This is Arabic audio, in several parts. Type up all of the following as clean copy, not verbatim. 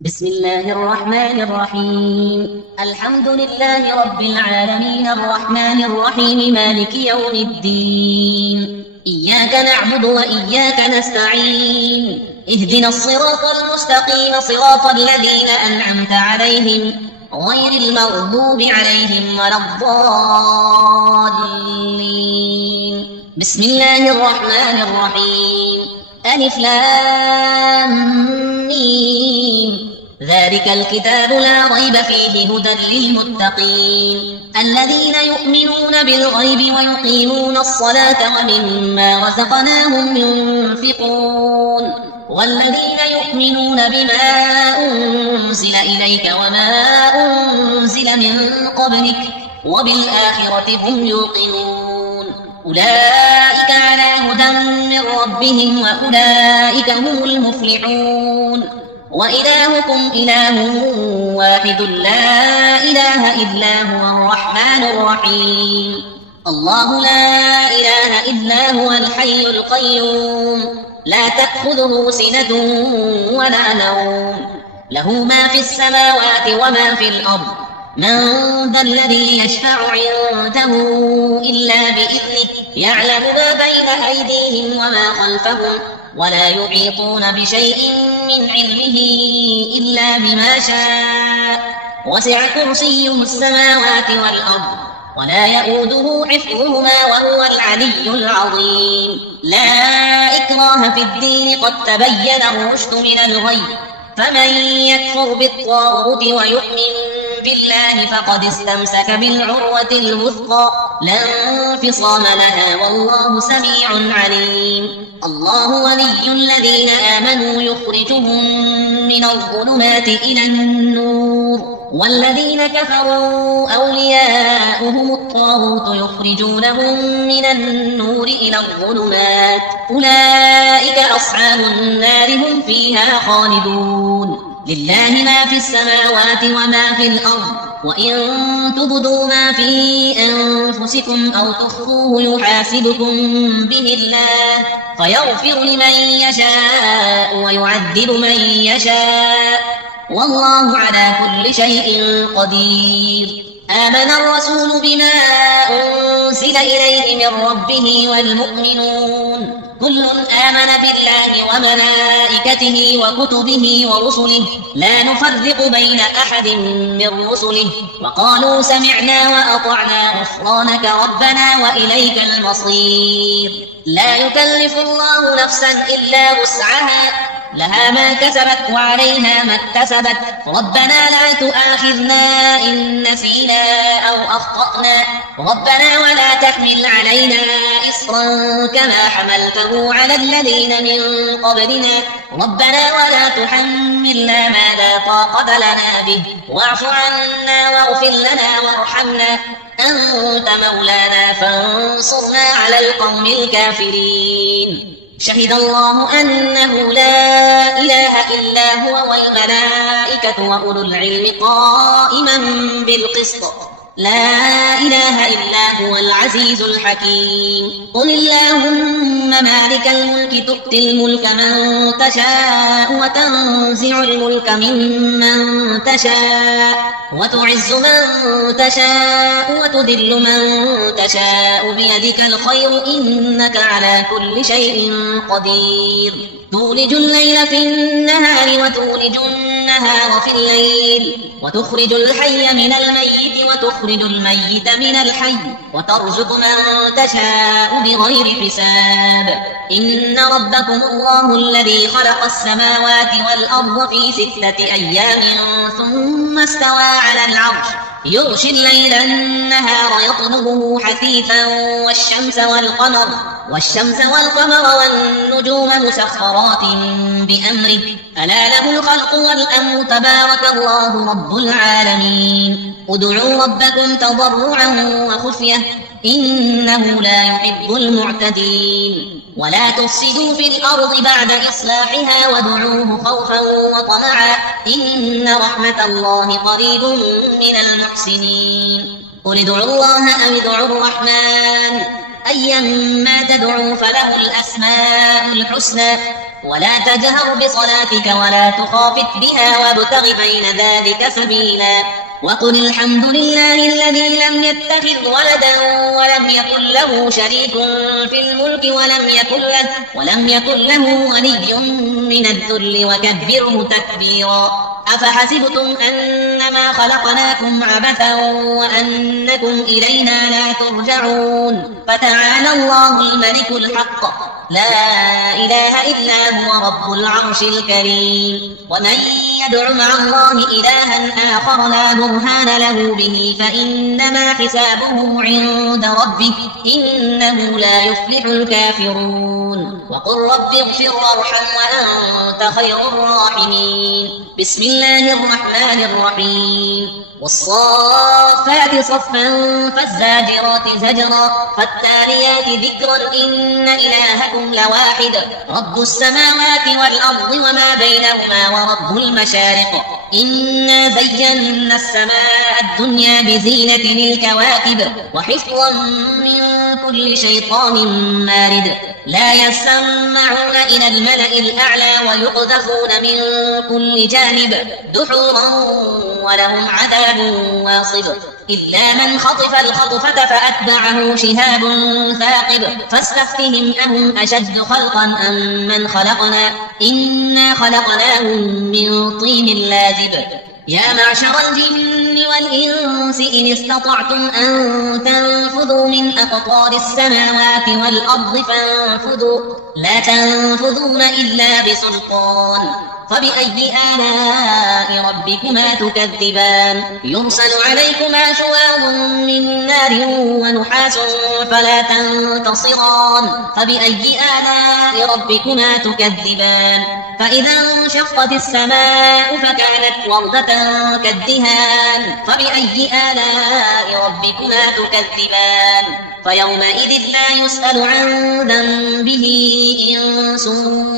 بسم الله الرحمن الرحيم. الحمد لله رب العالمين الرحمن الرحيم مالك يوم الدين. إياك نعبد وإياك نستعين. اهدنا الصراط المستقيم صراط الذين أنعمت عليهم غير المغضوب عليهم ولا الضالين. بسم الله الرحمن الرحيم. ألف لام ميم. ذلك الكتاب لا ريب فيه هدى للمتقين الذين يؤمنون بالغيب ويقيمون الصلاة ومما رزقناهم ينفقون والذين يؤمنون بما أنزل إليك وما أنزل من قبلك وبالآخرة هم يوقنون أولئك على هدى من ربهم وأولئك هم المفلحون وإلهكم إله واحد لا إله إلا هو الرحمن الرحيم. الله لا إله إلا هو الحي القيوم لا تأخذه سنة ولا نوم له ما في السماوات وما في الأرض من ذا الذي يشفع عنده إلا بإذنه يعلم ما بين أيديهم وما خلفهم ولا يحيطون بشيء من علمه إلا بما شاء وسع كرسيه السماوات والأرض ولا يؤوده حفظهما وهو العلي العظيم. لا إكراه في الدين قد تبين الرشد من الغي فمن يكفر بالطاغوت ويؤمن بالله فقد استمسك بالعروة الوثقى لا انفصام لها والله سميع عليم. الله ولي الذين آمنوا يخرجهم من الظلمات إلى النور والذين كفروا أولياؤهم الطاغوت يخرجونهم من النور إلى الظلمات أولئك أصحاب النار هم فيها خالدون. لله ما في السماوات وما في الأرض وإن تبدوا ما في أنفسكم أو تخفوه يحاسبكم به الله فيغفر لمن يشاء ويعذب من يشاء والله على كل شيء قدير. آمن الرسول بما أنزل إليه من ربه والمؤمنون كل آمن بالله وملائكته وكتبه ورسله لا نفرق بين أحد من رسله وقالوا سمعنا وأطعنا غفرانك ربنا وإليك المصير. لا يكلف الله نفسا إلا وسعها لها ما كسبت وعليها ما اكتسبت ربنا لا تؤاخذنا إن نسينا أو أخطأنا ربنا ولا تحمل علينا إصرا كما حملته على الذين من قبلنا ربنا ولا تحملنا ما لا طاقة لنا به واعف عنا واغفر لنا وارحمنا أنت مولانا فانصرنا على القوم الكافرين. شهد الله أنه لا إله إلا هو والملائكة وأولو العلم قائما بالقسط لا إله إلا هو العزيز الحكيم. قل اللهم مالك الملك تؤتي الملك من تشاء وتنزع الملك ممن تشاء وتعز من تشاء وتذل من تشاء بيدك الخير إنك على كل شيء قدير. تولج الليل في النهار وتولج النهار في الليل وتخرج الحي من الميت وتخرج الميت من الحي وترزق من تشاء بغير حساب. إن ربكم الله الذي خلق السماوات والأرض في 6 أيام ثم استوى على العرش يغشي الليل النهار يطلبه حثيثا والشمس والقمر والنجوم مسخرات بأمره ألا له الخلق والأمر تبارك الله رب العالمين. ادعوا ربكم تضرعا وخفية إنه لا يحب المعتدين. ولا تفسدوا في الأرض بعد إصلاحها وادعوه خوفا وطمعا إن رحمة الله قريب من المحسنين. قل ادعوا الله أو ادعوا الرحمن أيما تدعوا فله الأسماء الحسنى ولا تجهر بصلاتك ولا تخافت بها وابتغ بين ذلك سبيلا وقل الحمد لله الذي لم يتخذ ولدا ولم يكن له شريك في الملك ولم يكن له ولي من الذل وكبره تكبيرا أفحسبتم أنما خلقناكم عبثا وأنكم إلينا لا ترجعون فتعالى الله الملك الحق لا إله إلا هو رب العرش الكريم ومن يدع مع الله إلها آخر لا برهان له به فإنما حسابه عند ربه إنه لا يفلح الكافرون وقل رب اغفر وارحم وأنت خير الراحمين بسم الله الرحمن الرحيم والصافات صفا فالزاجرات زجرا فالتاليات ذكرا إن إلهكم لواحد رب السماوات والأرض وما بينهما ورب المشارق إنا زينا السماء الدنيا بزينة الكواكب وحفظا من كل شيطان مارد لا يسمعون إلى الملأ الأعلى ويقذفون من كل جانب دحورا ولهم عذاب واصب إلا من خطف الخطفة فأتبعه شهاب ثاقب فاستفتهم أهم أشد خلقا أم من خلقنا إنا خلقناهم من طين لازب يا معشر الجن والإنس إن استطعتم أن تنفذوا من أقطار السماوات والأرض فانفذوا لا تنفذون إلا بسلطان فبأي آلاء ربكما تكذبان يرسل عليكما شواظ من نار ونحاس فلا تنتصران فبأي آلاء ربكما تكذبان فإذا انشقت السماء فكانت وردة كالدهان فبأي آلاء ربكما تكذبان فيومئذ لا يسأل عن ذنبه إنس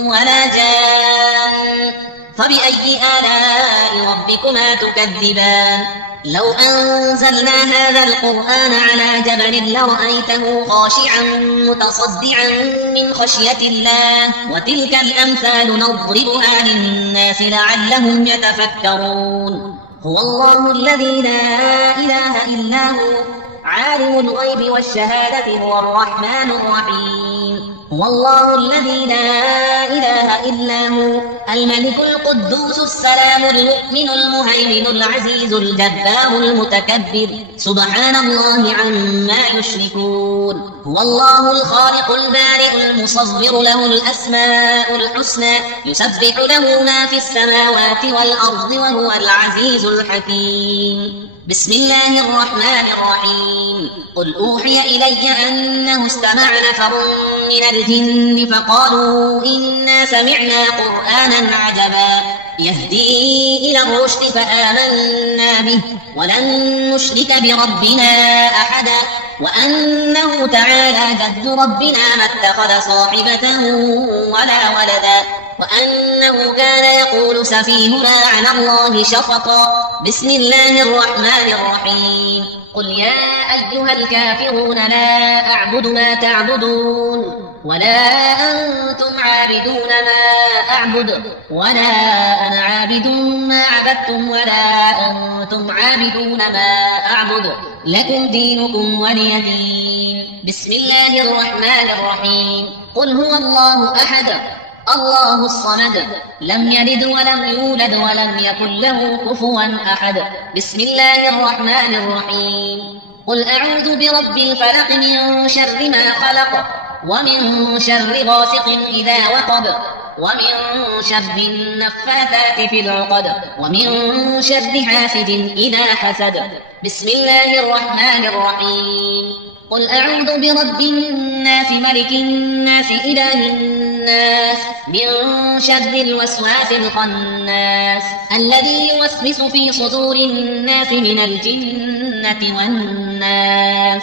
ولا جان فبأي آلاء ربكما تكذبان لو أنزلنا هذا القرآن على جبل لرأيته خاشعا متصدعا من خشية الله وتلك الأمثال نضربها للناس لعلهم يتفكرون هو الله الذي لا إله إلا هو عالم الغيب والشهادة هو الرحمن الرحيم هو الله الذي لا إله إلا هو الملك القدوس السلام المؤمن المهيمن العزيز الجبار المتكبر سبحان الله عما يشركون هو الله الخالق البارئ المصور له الأسماء الحسنى يسبح له ما في السماوات والأرض وهو العزيز الحكيم بسم الله الرحمن الرحيم قل أوحي إلي أنه استمع نفر من الجن فقالوا إنا سمعنا قرآنا عجبا يهدي إلى الرشد فآمنا به ولن نشرك بربنا أحدا وأنه تعالى جد ربنا ما اتخذ صاحبة ولا ولدا وأنه كان يقول سفيهنا على الله شفطا بسم الله الرحمن الرحيم قل يا أيها الكافرون لا أعبد ما تعبدون ولا أنتم عابدون ما أعبد ولا أنا عابد ما عبدتم ولا أنتم عابدون ما أعبد لكم دينكم ولي دين بسم الله الرحمن الرحيم قل هو الله أحد الله الصمد لم يلد ولم يولد ولم يكن له كفوا أحد بسم الله الرحمن الرحيم قل أعوذ برب الفلق من شر ما خلق ومن شر غاسق إذا وقب ومن شر النفاثات في العقد ومن شر حاسد إذا حسد بسم الله الرحمن الرحيم قل أعوذ برب الناس ملك الناس إله الناس من شر الوسواس الخناس الذي يوسوس في صدور الناس من الجنة والناس